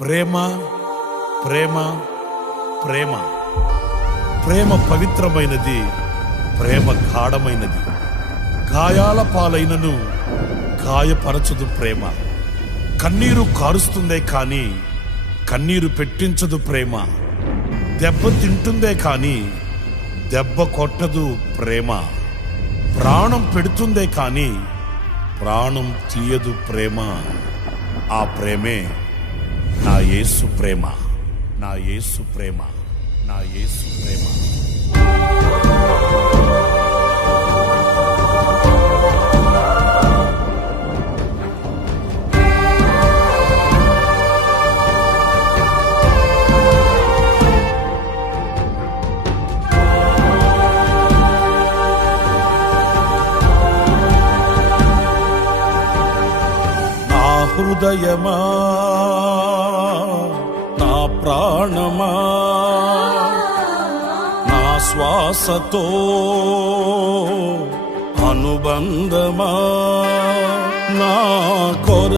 ప్రేమ ప్రేమ ప్రేమ ప్రేమ పవిత్రమైనది, ప్రేమ గాఢమైనది. గాయాల పాలైనను గాయపరచదు ప్రేమ. కన్నీరు కారుస్తుందే కానీ కన్నీరు పెట్టించదు ప్రేమ. దెబ్బ తింటుందే కానీ దెబ్బ కొట్టదు ప్రేమ. ప్రాణం పెడుతుందే కానీ ప్రాణం తీయదు ప్రేమ. ఆ ప్రేమే నా యేసు ప్రేమ, నా యేసు ప్రేమ, నా యేసు ప్రేమ. నా హృదయమా, నా ప్రాణమా, నా శ్వాసతో అనుబంధమా, నా కొర